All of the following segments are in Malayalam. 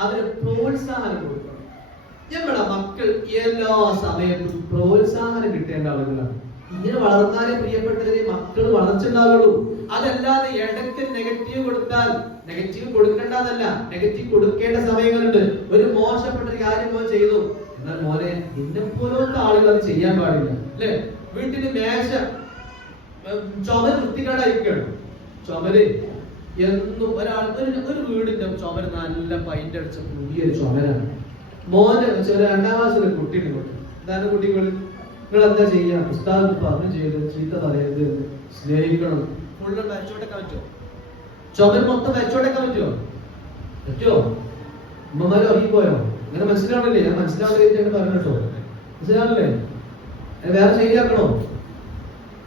അവർ പ്രോത്സാഹനം കൊടുക്കണം. നമ്മുടെ മക്കൾ എല്ലാ സമയത്തും പ്രോത്സാഹനം കിട്ടേണ്ട ആളുകളാണ്. ഇങ്ങനെ വളർന്നാലേ പ്രിയപ്പെട്ടവരെ മക്കൾ വളർച്ചുണ്ടാവുള്ളൂ അതല്ലാതെ ഇടയ്ക്ക് നെഗറ്റീവ് കൊടുത്താൽ നെഗറ്റീവ് കൊടുക്കേണ്ടതല്ല നെഗറ്റീവ് കൊടുക്കേണ്ട സമയങ്ങളുണ്ട്. ഒരു മോശപ്പെട്ട കാര്യം മോൻ ചെയ്തു. എന്നാൽ മോനെ നിന്നെ പോലത്തെ ആളുകൾ അത് ചെയ്യാൻ പാടില്ല. അല്ലെ? വീട്ടിന് മേശ ചുമ വൃത്തികേടായിരിക്കണം ചുമൽ എന്നും ഒരാൾ ഒരു ഒരു വീടിന്റെ ചുമര് നല്ല പൈന്റ് അടിച്ച പുതിയൊരു ചുമരാണ്. മോന് ചെറിയ രണ്ടാം ക്ലാസ്സിലെ കുട്ടിയുണ്ട് ഇവിടെ. എന്താണ് കുട്ടികൾ? നിങ്ങൾ എന്താ ചെയ്യാ ഉസ്താദ് പറഞ്ഞു ചെയ്ത് ചീത്ത പറയരുത്. സ്നേഹിക്കണം. ഫുള്ള് വരച്ചോട്ടൊക്കെ പറ്റുമോ? ചുമര് മൊത്തം വരച്ചോട്ടൊക്കെ പറ്റുമോ? പറ്റുമോ? ഉമ്മമാര് ഇറങ്ങിപ്പോയോ അങ്ങനെ മനസ്സിലാവണല്ലേ? ഞാൻ മനസ്സിലാവില്ല പറഞ്ഞു കേട്ടോ. മനസ്സിലാവില്ലേ വേറെ ശരിയാക്കണോ?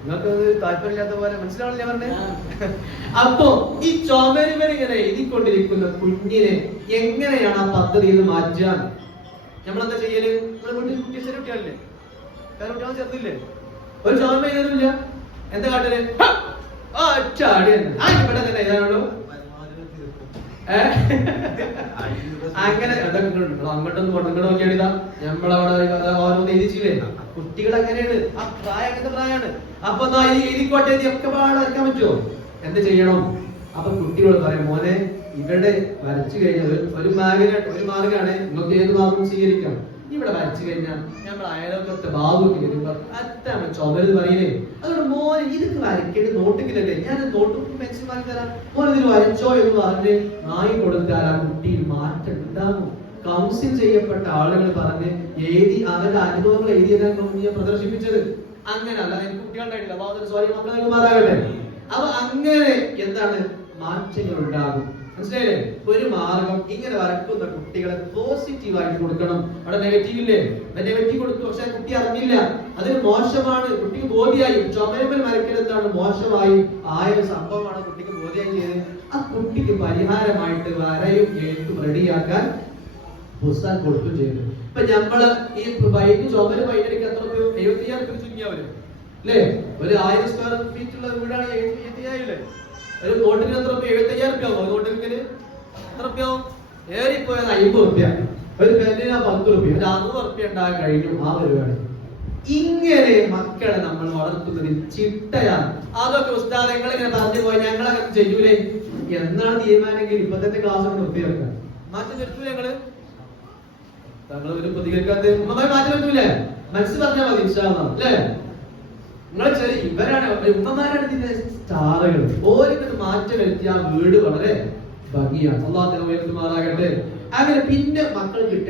നിങ്ങൾക്ക് താല്പര്യമില്ലാത്ത പോലെ മനസ്സിലാവണില്ല പറഞ്ഞേ? അപ്പോ ഈ ചുമരുമൽ ഇങ്ങനെ എഴുതിക്കൊണ്ടിരിക്കുന്ന കുഞ്ഞിനെ എങ്ങനെയാണ് ആ പദ്ധതിയിൽ നിന്ന് മാറ്റാൻ? നമ്മളെന്താ ചെയ്യൽ? നമ്മുടെ വീട്ടിൽ കുട്ടി ചെറിയ കുട്ടികളല്ലേ വേറെ കുട്ടികൾ ചെറുതില്ലേ? ഒരു ചോമ എഴുതുന്നില്ല. എന്താ കാട്ടൽ? ആ ഇവിടെ തന്നെ എഴുതാനുള്ളൂ? അങ്ങനെ അങ്ങോട്ടൊന്നും ഇങ്ങോട്ട് നോക്കിയാണിതാ നമ്മളവിടെ ഓരോന്ന് എഴുതിച്ചില്ലേ കുട്ടികൾ അങ്ങനെയാണ്. ആ പ്രായം അങ്ങനത്തെ പ്രായമാണ്. അപ്പൊ എഴുതിക്കോട്ടെ ഒക്കെ പാടാക്കാൻ പറ്റുമോ? എന്ത് ചെയ്യണം? അപ്പൊ കുട്ടികളോട് പറയാം മോനെ ഇവിടെ വരച്ചു കഴിഞ്ഞാൽ ഒരു- ഒരു മാർഗ ഒരു മാർഗമാണ് നിങ്ങൾക്ക് ഏത് മാർഗം സ്വീകരിക്കാം ഇവിടെ വരച്ചു കഴിഞ്ഞാൽ നമ്മൾ അയലോക്കത്തെ ബാബുക്ക് വരുമ്പോ അത്താണ് ചുമരുത് പറയില്ലേ? അതുകൊണ്ട് മോനെ ഇതൊക്കെ വരയ്ക്കേണ്ട നോട്ടിക്കില്ലല്ലേ ഞാൻ നോട്ടും പെൻസിൽ വാങ്ങി തരാം. മോൻ ഇതിൽ വരച്ചോ എന്ന് പറഞ്ഞ് വാങ്ങി കൊടുത്താൽ ആ കുട്ടിയിൽ മാറ്റം ഉണ്ടാകും. കൗൺസിൽ ചെയ്യപ്പെട്ട ആളുകൾ പറഞ്ഞ് എഴുതി അവരുടെ അനുഭവങ്ങൾ എഴുതിയതാണ് ഞാൻ പ്രദർശിപ്പിച്ചത്. അങ്ങനല്ല എനിക്ക് കുട്ടികളുണ്ടായിട്ടില്ല സോറി മക്കളെ മാറാകട്ടെ. അപ്പൊ അങ്ങനെ എന്താണ്? മാറ്റങ്ങൾ ഉണ്ടാകും. മനസ്സിലായില്ലേ? ഒരു മാർഗം ഇങ്ങനെ വരക്കുന്ന കുട്ടികളെ പോസിറ്റീവ് ആയിട്ട് കൊടുക്കണം. അവിടെ നെഗറ്റീവ് ഇല്ലേ? നെഗറ്റീവ് കൊടുത്തു. പക്ഷെ കുട്ടി അറിഞ്ഞില്ല. അതിന് മോശമാണ്. കുട്ടിക്ക് ബോധ്യായി. ചുമരമ്മൽ വരയ്ക്കൽ എന്താണ് മോശമായി? ആയ ഒരു സംഭവമാണ് കുട്ടിക്ക് ബോധ്യായി ചെയ്തത്. ആ കുട്ടിക്ക് പരിഹാരമായിട്ട് വരയും എഴുത്തും റെഡിയാക്കാൻ പുസ്തകം കൊടുത്തു ചെയ്തു. ഇപ്പൊ നമ്മൾ ഈ വൈകി ചുമര് വൈകിട്ട് എത്ര എഴുപത്തിയാറ് ചുരുങ്ങിയാവര് അല്ലേ? ഒരു ആയിരം സ്ക്വയർ ഫീറ്റ് ഉള്ള വീടാണ് എഴുപത്തിയായില്ലേ ഒരു നോട്ടിന് എത്ര എഴുപത്തയ്യായിരം രൂപ ആവും നോട്ടിന് എത്ര രൂപ ആവും? ഏറിപ്പോയത് അമ്പത് റുപ്യ. ഒരു ആ പത്ത് റുപ്യ. ഒരു അറുപത് റുപ്യ ഉണ്ടാകാൻ കഴിഞ്ഞു. ആ പരിപാടി. ഇങ്ങനെ മക്കളെ നമ്മൾ വളർത്തുന്നത് ചിട്ടയാണ്. അതൊക്കെ ഉസ്താദ് ഇങ്ങനെ പറഞ്ഞു പോയി. ഞങ്ങളൊക്കെ ചെയ്യൂലേ? എന്നാണ് തീരുമാനമെങ്കിൽ ഇപ്പൊ തന്നെ ക്ലാസ് കൊണ്ട് വൃത്തിയാക്കാം മാറ്റി വരുത്തൂലേ ഞങ്ങൾ? താങ്കൾ ഒരു പ്രതികരിക്കാത്ത മാറ്റി നിർത്തൂലേ? മനസ്സ് പറഞ്ഞാൽ മതി ഇഷ്ടമാണ് അല്ലേ? ചെറിയ ഇവരാണ്. ഉമ്മമാരാണ് ഇതിന്റെ സ്റ്റാറുകൾ ഓരോരുത്തർ മാറ്റം വരുത്തി ആ വീട് വളരെ ഭംഗിയാണ്. അള്ളാഹു ഉയർത്തുമാറാകട്ടെ. അങ്ങനെ പിന്നെ മക്കൾ കിട്ട